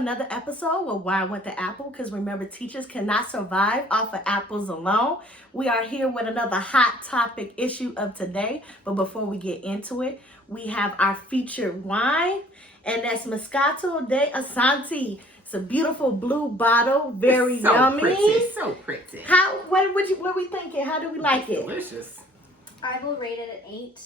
another episode of Why I Went to Apple, because remember, teachers cannot survive off of apples alone. We are here with another hot topic issue of today, but before we get into it, we have our featured wine, and that's Moscato de Asante. It's a beautiful blue bottle, very it's so yummy. Pretty, so pretty. What are we thinking? How do we like it? Delicious. I will rate it an 8.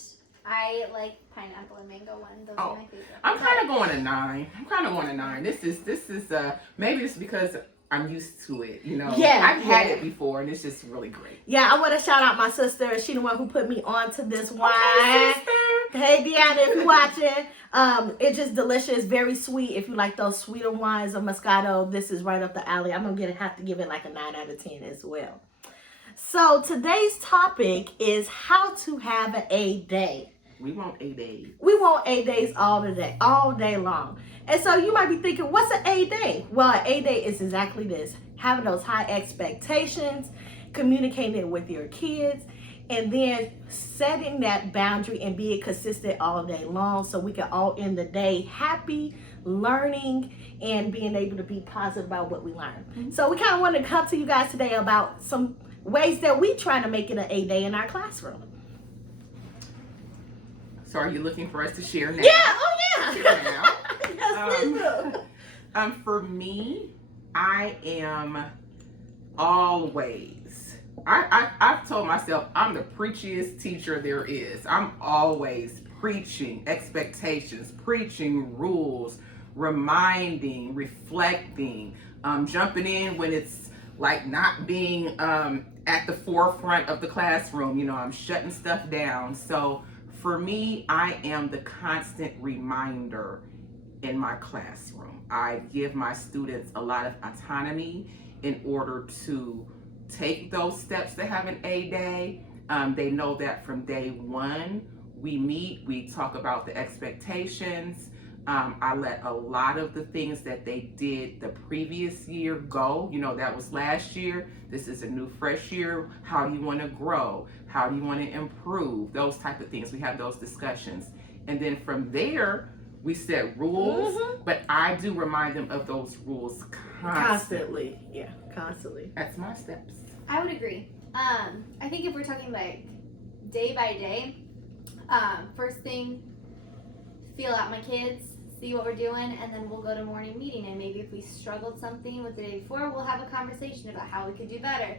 I like pineapple and mango one. Those are my favorite. I'm kind of going a 9. This is maybe it's because I'm used to it. You know, I've had it before, and it's just really great. Yeah, I want to shout out my sister. She the one who put me onto this wine. Okay, sister. Hey, Deanna, if you're watching, it's just delicious, very sweet. If you like those sweeter wines of Moscato, this is right up the alley. I'm gonna have to give it like a 9 out of 10 as well. So today's topic is how to have an A day. We want A days. We want A days all day long. And so you might be thinking, what's an A day? Well, an A day is exactly this: having those high expectations, communicating it with your kids, and then setting that boundary and being consistent all day long, so we can all end the day happy, learning, and being able to be positive about what we learn. Mm-hmm. So we kind of want to come to you guys today about some ways that we try to make it an A day in our classroom. So are you looking for us to share now? Yeah, oh yeah. Share now. Yes, please do. For me, I am always, I've told myself I'm the preachiest teacher there is. I'm always preaching expectations, preaching rules, reminding, reflecting, jumping in when it's like not being at the forefront of the classroom. You know, I'm shutting stuff down. So for me, I am the constant reminder in my classroom. I give my students a lot of autonomy in order to take those steps to have an A day. They know that from day one, we meet, we talk about the expectations. I let a lot of the things that they did the previous year go. You know, that was last year. This is a new, fresh year. How do you want to grow? How do you want to improve? Those type of things. We have those discussions. And then from there, we set rules, but I do remind them of those rules constantly. Yeah, constantly. That's my steps. I would agree. I think if we're talking like day by day, first thing, feel out my kids, see what we're doing, and then we'll go to morning meeting, and maybe if we struggled something with the day before, we'll have a conversation about how we could do better.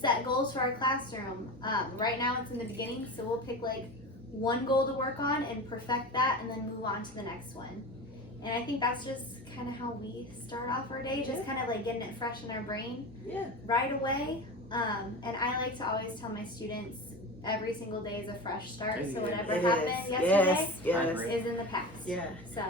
Set goals for our classroom. Right now it's in the beginning, so we'll pick like one goal to work on and perfect that, and then move on to the next one. And I think that's just kind of how we start off our day, just kind of like getting it fresh in our brain right away. And I like to always tell my students every single day is a fresh start, so whatever happened yesterday is in the past. Yeah. So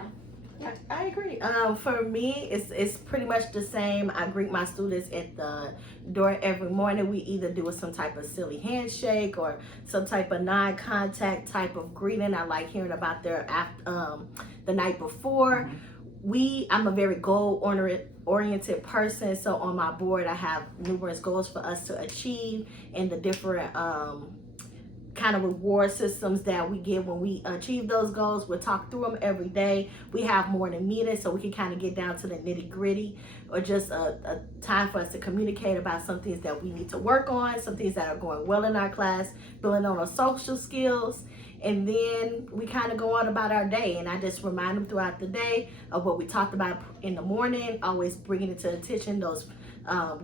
I agree. For me, it's pretty much the same. I greet my students at the door every morning. We either do some type of silly handshake or some type of non-contact type of greeting. I like hearing about their the night before. I'm a very goal-oriented person, so on my board I have numerous goals for us to achieve, and the different kind of reward systems that we get when we achieve those goals. We'll talk through them every day. We have morning meetings so we can kind of get down to the nitty gritty, or just a time for us to communicate about some things that we need to work on, some things that are going well in our class, building on our social skills. And then we kind of go on about our day, and I just remind them throughout the day of what we talked about in the morning, always bringing it to attention, those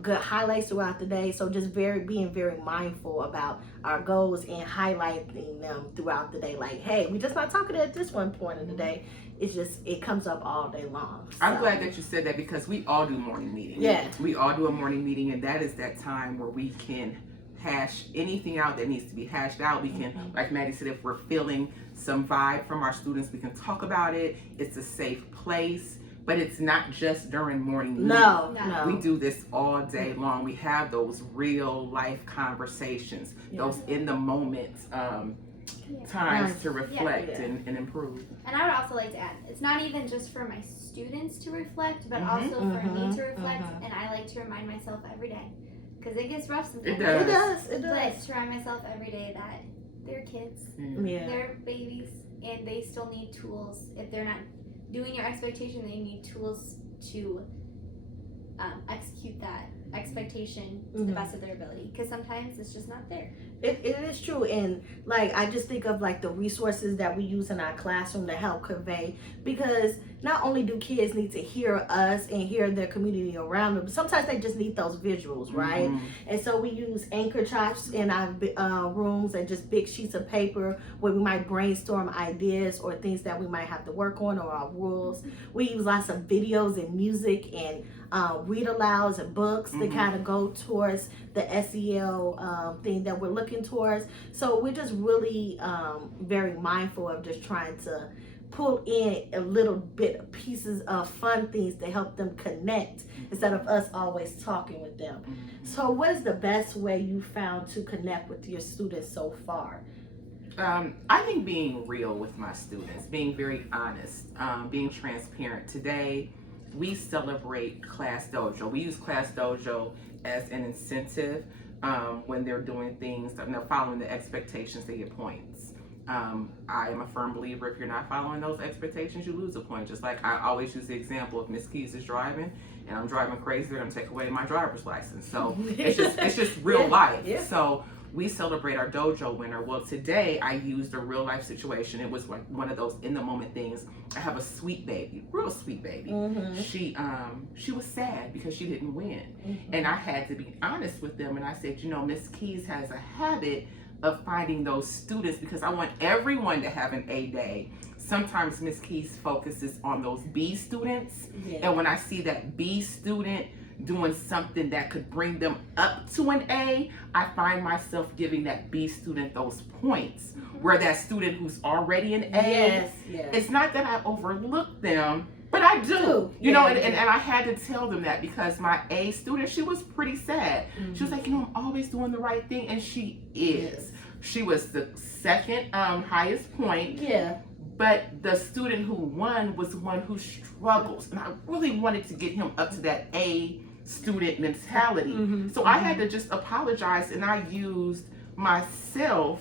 good highlights throughout the day. So just being very mindful about our goals and highlighting them throughout the day. Like, hey, we're just not talking at this one point in the day. It comes up all day long. So. I'm glad that you said that, because we all do morning meetings. Yeah. We all do a morning meeting, and that is that time where we can hash anything out that needs to be hashed out. We can, like Maddie said, if we're feeling some vibe from our students, we can talk about it. It's a safe place. But it's not just during morning meetings. No. We do this all day long. We have those real life conversations, those in the moment times to reflect and improve. And I would also like to add, it's not even just for my students to reflect, but also for me to reflect. And I like to remind myself every day, because it gets rough sometimes. It does. But to remind myself every day that they're kids, they're babies, and they still need tools. If they're not doing your expectation, they need tools to execute that expectation to the best of their ability, because sometimes it's just not there. It is true, and like I just think of like the resources that we use in our classroom to help convey, because not only do kids need to hear us and hear their community around them, but sometimes they just need those visuals, right? And so we use anchor charts in our rooms and just big sheets of paper where we might brainstorm ideas or things that we might have to work on, or our rules. We use lots of videos and music and read alouds and books to kind of go towards the SEL thing that we're looking towards. So we're just really very mindful of just trying to pull in a little bit of pieces of fun things to help them connect instead of us always talking with them. So what is the best way you found to connect with your students so far? I think being real with my students, being very honest, being transparent. Today, we celebrate Class Dojo. We use Class Dojo as an incentive when they're doing things, and they're following the expectations, they get points. I am a firm believer, if you're not following those expectations, you lose a point. Just like I always use the example, if Miss Keys is driving and I'm driving crazy, they're gonna take away my driver's license. So it's just real life. Yeah. So we celebrate our dojo winner. Well, today I used a real life situation. It was like one of those in the moment things. I have a sweet baby, real sweet baby. She was sad because she didn't win. And I had to be honest with them, and I said, you know, Miss Keys has a habit of finding those students, because I want everyone to have an A day. Sometimes Miss Keys focuses on those B students. And when I see that B student doing something that could bring them up to an A, I find myself giving that B student those points. Where that student who's already an A, it's not that I overlook them, but I do. You know, and I had to tell them that, because my A student, she was pretty sad. She was like, you know, I'm always doing the right thing, and she is. She was the second highest point. But the student who won was one who struggles, and I really wanted to get him up to that A student mentality. So I had to just apologize, and I used myself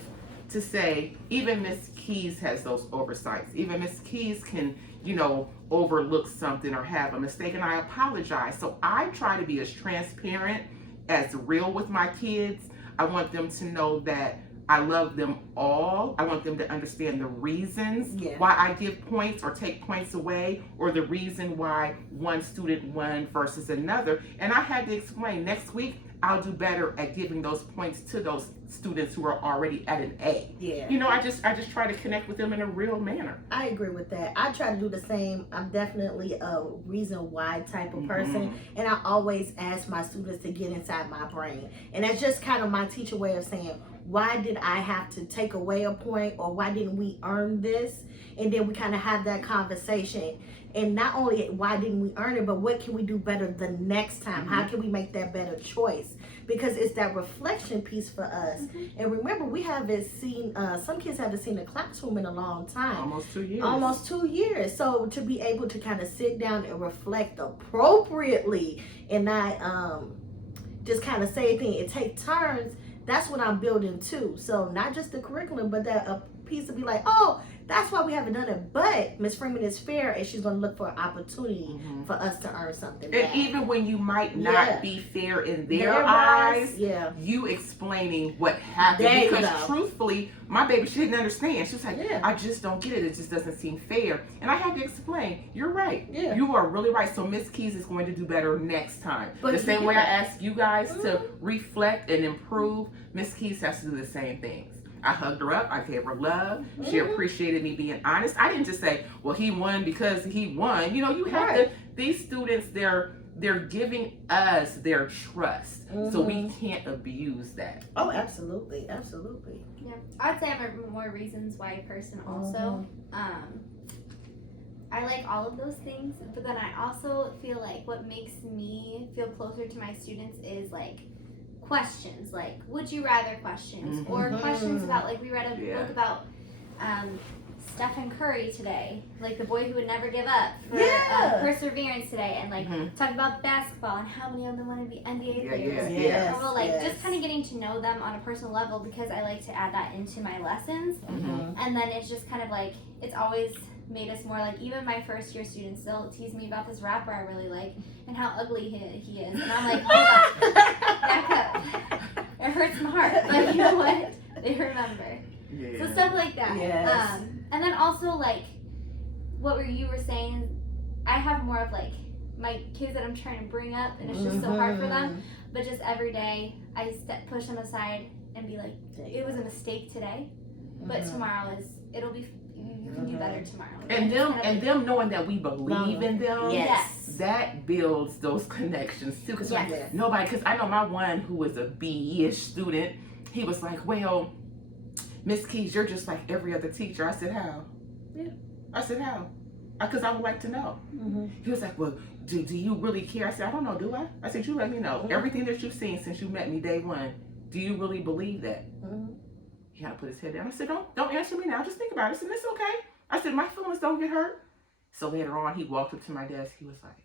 to say, even Miss Keys has those oversights. Even Miss Keys can, you know, overlook something or have a mistake, and I apologize. So I try to be as transparent, as real with my kids. I want them to know that I love them all. I want them to understand the reasons why I give points or take points away, or the reason why one student won versus another. And I had to explain, next week, I'll do better at giving those points to those students who are already at an A. You know, I just try to connect with them in a real manner. I agree with that. I try to do the same. I'm definitely a reason why type of person, and I always ask my students to get inside my brain. And that's just kind of my teacher way of saying, why did I have to take away a point, or why didn't we earn this? And then we kind of have that conversation. And not only why didn't we earn it, but what can we do better the next time? How can we make that better choice? Because it's that reflection piece for us. And remember, we haven't seen, some kids haven't seen a classroom in a long time. Almost 2 years. Almost 2 years. So to be able to kind of sit down and reflect appropriately and not just kind of say things, it takes turns. That's what I'm building too. So not just the curriculum, but that a piece to be like, oh, that's why we haven't done it. But Miss Freeman is fair, and she's going to look for an opportunity for us to earn something back. And even when you might not be fair in their eyes, you explaining what happened. Because truthfully, my baby, she didn't understand. She was like, I just don't get it. It just doesn't seem fair. And I had to explain, you're right. You are really right. So Miss Keys is going to do better next time. But the same way I ask you guys to reflect and improve, Miss Keys has to do the same things. I hugged her up. I gave her love. She appreciated me being honest. I didn't just say, well, he won because he won. You know, you have to, these students, they're giving us their trust. So we can't abuse that. Oh, absolutely. Absolutely. Yeah. I'd say I'm a more reasons why person also. I like all of those things, but then I also feel like what makes me feel closer to my students is like questions, like would you rather questions, or questions about, like, we read a book about Stephen Curry today, like the boy who would never give up for perseverance today, and like talk about basketball and how many of them want to be NBA players. Or like just kind of getting to know them on a personal level, because I like to add that into my lessons. And then it's just kind of like, it's always made us more like, even my first year students still tease me about this rapper I really like and how ugly he is. And I'm like, hold on, back up. It hurts my heart. But you know what? They remember. Yeah. So stuff like that. Yes. And then also like what you were saying, I have more of like my kids that I'm trying to bring up, and it's just so hard for them. But just every day, I push them aside and be like, it was a mistake today, but tomorrow it'll be, you can do better tomorrow. And them knowing that we believe in them, Yes. that builds those connections too. Because because I know my one who was a B-ish student, he was like, well, Miss Keys, you're just like every other teacher. I said, how? Yeah. I said, how? Because I would like to know. He was like, well, do you really care? I said, I don't know, do I? I said, you let me know. Everything that you've seen since you met me day one, do you really believe that? He had to put his head down. I said, don't answer me now. Just think about it. I said, it's okay. I said, my feelings don't get hurt. So later on, he walked up to my desk. He was like,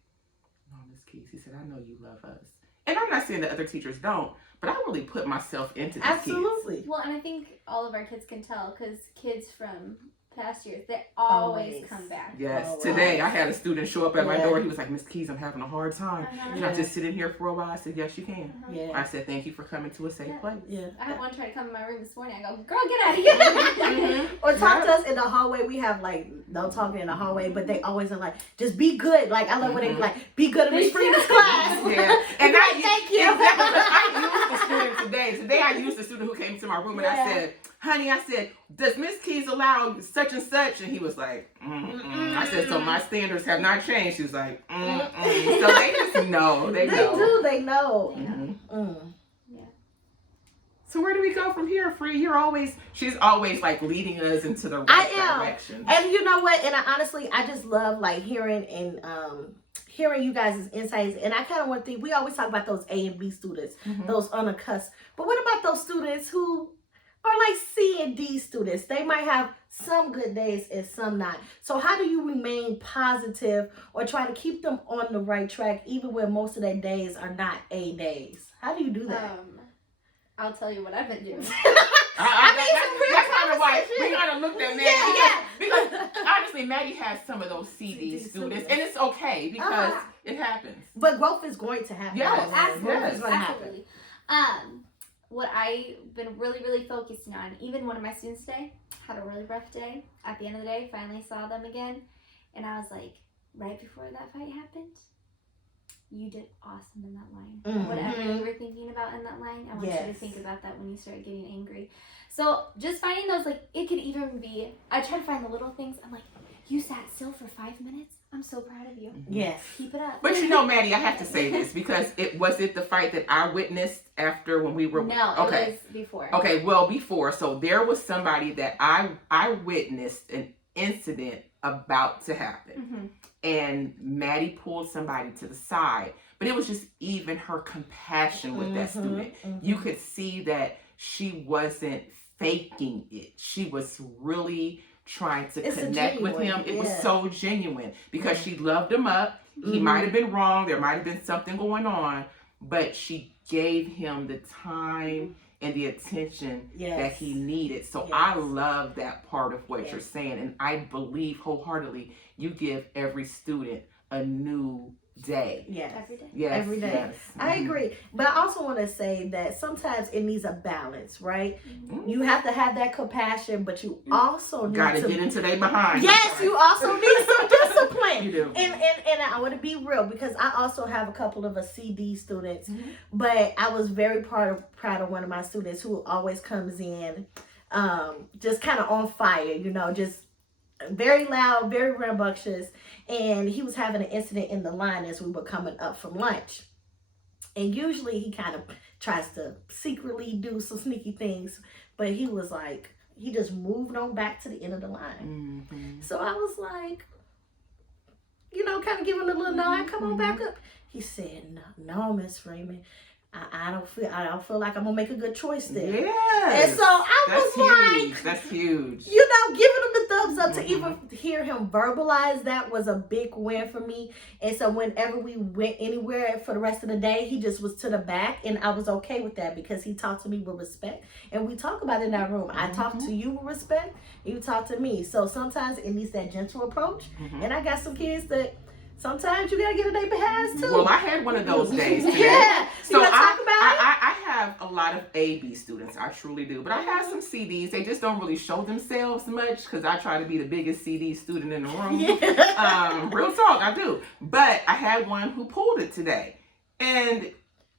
no, Miss Keys. He said, I know you love us. And I'm not saying that other teachers don't, but I really put myself into these kids. Well, and I think all of our kids can tell, because kids from past years, they always come back. Yes. Always. Today, I had a student show up at my door. He was like, Miss Keys, I'm having a hard time. Can I just sit in here for a while? I said, yes, you can. I said, thank you for coming to a safe place. I had one try to come in my room this morning. I go, girl, get out of here. Or talk to us in the hallway. We have like, no talking in the hallway, but they always are like, just be good. Like, I love when they be like, be good in Miss Freedom's class. And thank you. I used the student today. Today I used the student who came to my room and I said, honey, I said, does Miss Keys allow such and such? And he was like, I said, so my standards have not changed. She was like, So they just know. They know. They know. So where do we go from here, Free? She's always like leading us into the right direction. And you know what? And I just love like hearing you guys' insights. And I kind of want to think, we always talk about those A and B students, those unaccustomed. But what about those students who are like C and D students? They might have some good days and some not. So how do you remain positive or try to keep them on the right track even when most of their days are not A days? How do you do that? I'll tell you what I've been doing. That's kind of why we kind of looked at Maddie. Because honestly, Maddie has some of those CD students, and it's okay because it happens. But growth is going to happen. Yes, absolutely. What I've been really, really focusing on, even one of my students today had a really rough day. At the end of the day, finally saw them again, and I was like, right before that fight happened, you did awesome in that line. Whatever you were thinking about in that line, I want you to think about that when you start getting angry. So just finding those, like, it could even be, I try to find the little things. I'm like, you sat still for 5 minutes? I'm so proud of you. Yes. Keep it up. But you know, Maddie, I have to say this because it was the fight that I witnessed after when we were... No, it was before. Okay, well, before. So there was somebody that I witnessed an incident about to happen. And Maddie pulled somebody to the side. But it was just even her compassion with that student. You could see that she wasn't faking it. She was really trying to connect with him. It was so genuine because she loved him up. He might have been wrong. There might have been something going on. But she gave him the time and the attention that he needed. So I love that part of what you're saying. And I believe wholeheartedly you give every student a new day. Every day. Yes. Every day. Yes. I agree. But I also want to say that sometimes it needs a balance, right? You have to have that compassion, but you also need to get into their behind. Yes, you also need some discipline. You do. And I want to be real because I also have a couple of CD students, but I was very proud of one of my students who always comes in just kind of on fire, just very loud, very rambunctious, and he was having an incident in the line as we were coming up from lunch. And usually he kind of tries to secretly do some sneaky things, but he was like, he just moved on back to the end of the line. So I was like, kind of giving a little nod, come on back up. He said, no, Miss Freeman, I don't feel like I'm gonna make a good choice there. Yes. And so I was like, that's huge. giving him the thumbs up to even hear him verbalize that was a big win for me. And so whenever we went anywhere for the rest of the day, he just was to the back, and I was okay with that because he talked to me with respect, and we talk about it in that room. I talk to you with respect, and you talk to me. So sometimes it needs that gentle approach, and I got some kids that sometimes you gotta get in their behalf too. Well, I had one of those days today. Yeah. So you talk about it? I have a lot of AB students. I truly do. But I have some CDs. They just don't really show themselves much because I try to be the biggest CD student in the room. Yeah. Real talk, I do. But I had one who pulled it today. And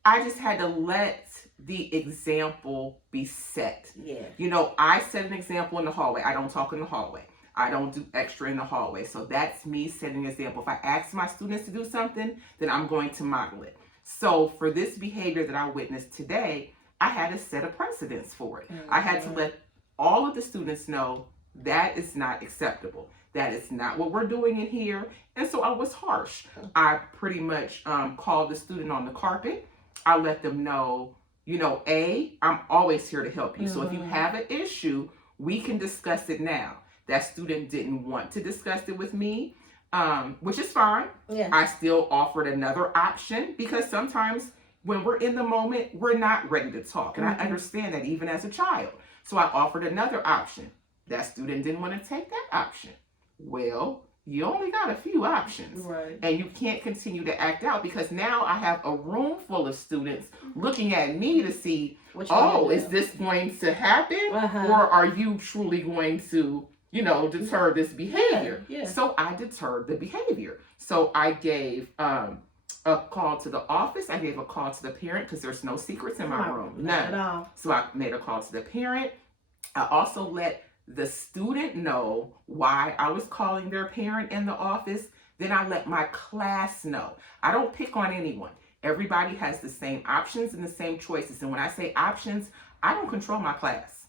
I just had to let the example be set. Yeah. You know, I set an example in the hallway. I don't talk in the hallway. I don't do extra in the hallway. So that's me setting an example. If I ask my students to do something, then I'm going to model it. So for this behavior that I witnessed today, I had to set a precedence for it. I had to let all of the students know that is not acceptable. That is not what we're doing in here. And so I was harsh. I pretty much called the student on the carpet. I let them know, you know, I'm always here to help you. So if you have an issue, we can discuss it now. That student didn't want to discuss it with me, which is fine. Yeah. I still offered another option because sometimes when we're in the moment, we're not ready to talk. And I understand that even as a child. So I offered another option. That student didn't want to take that option. Well, you only got a few options. Right. And you can't continue to act out because now I have a room full of students looking at me to see, is this going to happen? Or are you truly going to, you know, deter this behavior? Yeah. So I deterred the behavior. So I gave a call to the office. I gave a call to the parent because there's no secrets in my room. Not at all. So I made a call to the parent. I also let the student know why I was calling their parent in the office. Then I let my class know. I don't pick on anyone. Everybody has the same options and the same choices. And when I say options, I don't control my class.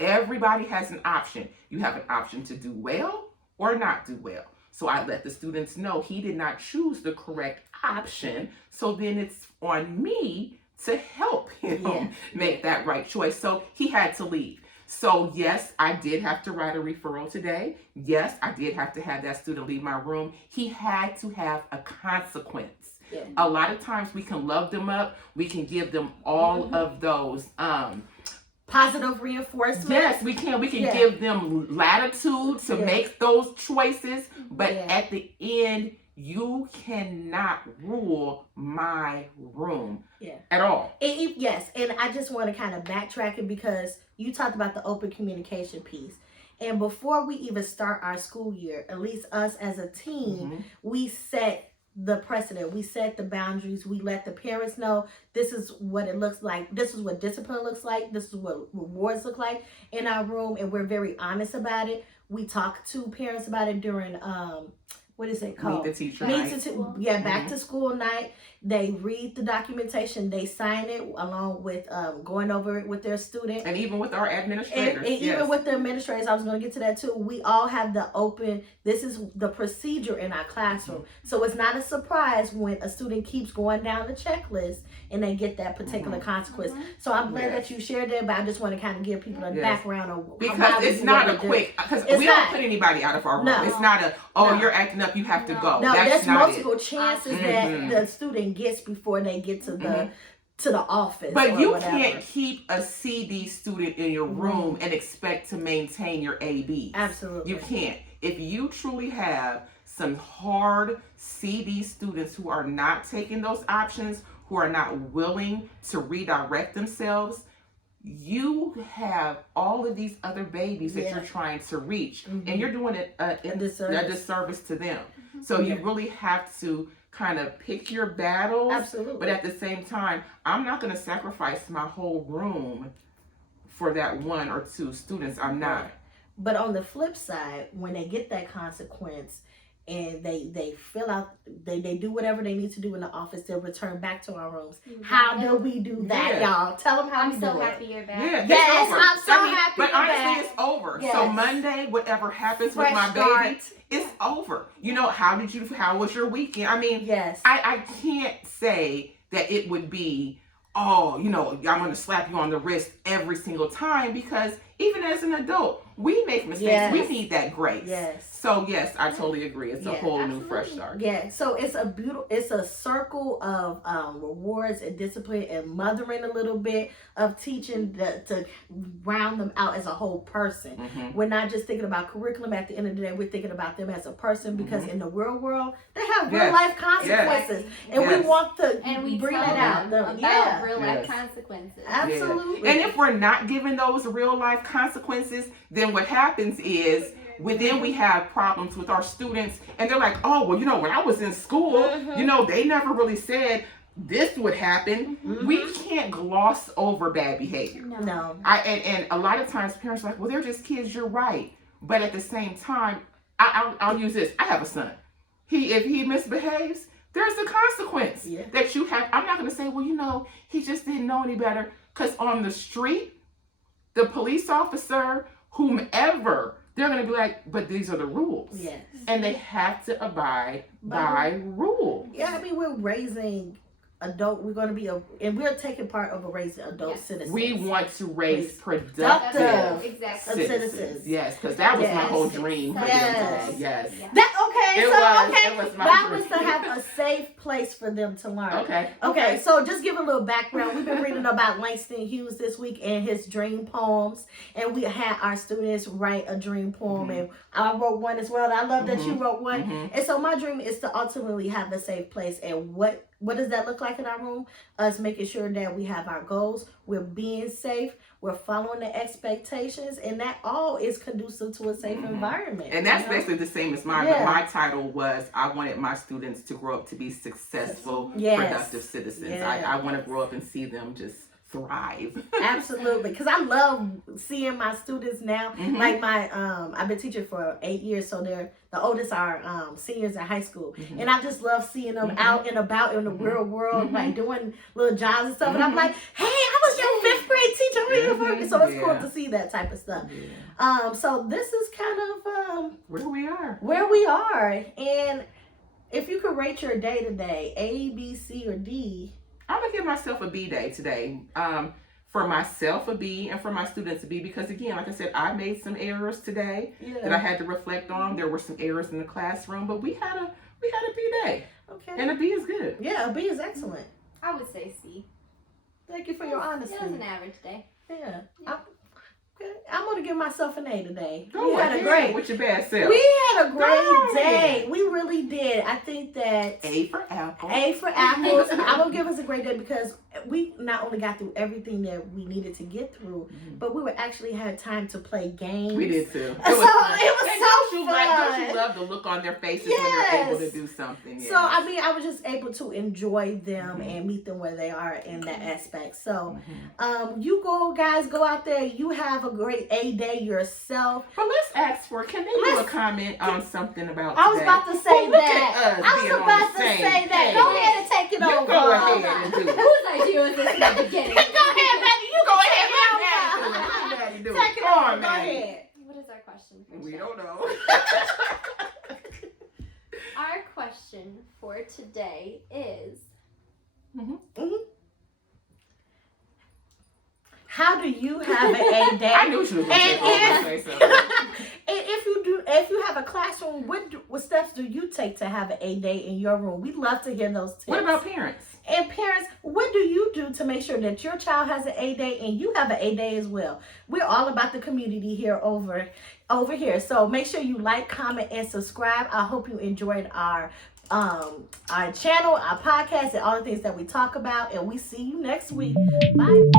Everybody has an option. You have an option to do well or not do well. So I let the students know he did not choose the correct option. So then it's on me to help him make that right choice. So he had to leave. So yes, I did have to write a referral today. Yes, I did have to have that student leave my room. He had to have a consequence. Yeah. A lot of times we can love them up. We can give them all of those positive reinforcement. Yes, we can. We can give them latitude to make those choices. But at the end, you cannot rule my room at all. Yes, and I just want to kind of backtrack it because you talked about the open communication piece. And before we even start our school year, at least us as a team, we set the precedent. We set the boundaries. We let the parents know this is what it looks like. This is what discipline looks like. This is what rewards look like in our room. And we're very honest about it. We talk to parents about it during what is it called? Meet the teacher night. Back to school night. They read the documentation. They sign it along with going over it with their student. And even with our administrators. And even with the administrators, I was going to get to that too. We all have the open, this is the procedure in our classroom. So it's not a surprise when a student keeps going down the checklist and they get that particular consequence. So I'm glad that you shared that, but I just want to kind of give people a background on because it's not a quick, because we don't put anybody out of our room. No. It's not a, you're acting up, you have to go. No, that's there's multiple chances that the student gets before they get to the office. But you can't keep a CD student in your room and expect to maintain your ABs. Absolutely. You can't. If you truly have some hard CD students who are not taking those options, who are not willing to redirect themselves, you have all of these other babies that you're trying to reach, and you're doing a disservice to them. So you really have to kind of pick your battles. Absolutely. But at the same time, I'm not going to sacrifice my whole room for that one or two students. I'm not. But on the flip side, when they get that consequence and they fill out, they do whatever they need to do in the office, they'll return back to our rooms. How do we do that, y'all? Tell them how we do it. I'm so happy you're back. Yeah, yes, over. I'm so happy But you're honestly, back. It's over. Yes. So Monday, whatever happens Fresh with my start. baby, it's over. You know, how was your weekend? I mean, yes. I can't say that it would be, I'm going to slap you on the wrist every single time, because even as an adult, we make mistakes. Yes. We need that grace. Yes. So yes, I totally agree. It's a Yeah, whole new absolutely. fresh start. Yeah, so it's a circle of rewards and discipline and mothering a little bit of teaching to round them out as a whole person. Mm-hmm. We're not just thinking about curriculum at the end of the day, we're thinking about them as a person because in the real world, they have real Yes. life consequences. And we Yes. want to And we bring tell that out. them about Yeah, real life Yes. consequences. absolutely. And if we're not given those real life consequences, then what happens is then we have problems with our students, and they're like, oh, well, when I was in school, they never really said this would happen. We can't gloss over bad behavior. No. And a lot of times parents are like, well, they're just kids. You're right. But at the same time, I'll use this. I have a son. If he misbehaves, there's a consequence that you have. I'm not going to say, well, he just didn't know any better. Because on the street, the police officer, whomever, they're going to be like, but these are the rules. Yes. And they have to abide by rules. Yeah, I mean, we're raising we're going to be and we're taking part of a raising adult citizens. We want to raise Productive. Exactly. Citizens. Yes, because that was my Yes. whole dream. for Yes. them today. Yes. That It was my that dream. was to have a safe place for them to learn. Okay. So just give a little background. We've been reading about Langston Hughes this week and his dream poems, and we had our students write a dream poem, and I wrote one as well. I love that you wrote one. And so my dream is to ultimately have a safe place. And what does that look like in our room? Us making sure that we have our goals, we're being safe, we're following the expectations, and that all is conducive to a safe environment. And that's basically the same as mine. Yeah. But my title was, I wanted my students to grow up to be successful, productive citizens. Yeah. I want to grow up and see them just thrive. Absolutely, because I love seeing my students now. Like I've been teaching for 8 years, so the oldest are seniors in high school, and I just love seeing them out and about in the real world, like doing little jobs and stuff. And I'm like, hey, I was your 5th grade teacher. So it's cool to see that type of stuff. So this is kind of where we are. Where we are, and if you could rate your day today, A, B, C, or D. I'm going to give myself a B day today. For myself a B, and for my students a B, because again, like I said, I made some errors today that I had to reflect on. There were some errors in the classroom, but we had a B day. Okay. And a B is good. Yeah, a B is excellent. I would say C. Thank you for your honesty. It was an average day. Yeah. I'm going to give myself an A today. Go ahead with your bad self. We had a great Go day. ahead. We really did. I think that A for apple. A for apples. I'm going to give us a great day because we not only got through everything that we needed to get through, but we were actually had time to play games. We did too. It was so fun. Don't you love the look on their faces when they're able to do something? Yes. So, I mean, I was just able to enjoy them and meet them where they are in that aspect. So, you guys go out there. You have a great A day yourself. But let's ask can they do a comment on something about I was today? about to say that. At us I was being about on to the same say that. page. Go ahead and take it over. Go ahead and do it. Whose idea was this in the beginning? Go ahead, Maddie. You Go go ahead, ahead. let Maddie do it. Take it Go over. on, Go Maddie. ahead. What is our question? We don't know. Our question for today is, how do you have an A day? I knew she was going to say something. And if you have a classroom, what steps do you take to have an A day in your room? We'd love to hear those tips. What about parents? And parents, what do you do to make sure that your child has an A day and you have an A day as well? We're all about the community here over here. So make sure you like, comment, and subscribe. I hope you enjoyed our channel, our podcast, and all the things that we talk about. And we see you next week. Bye.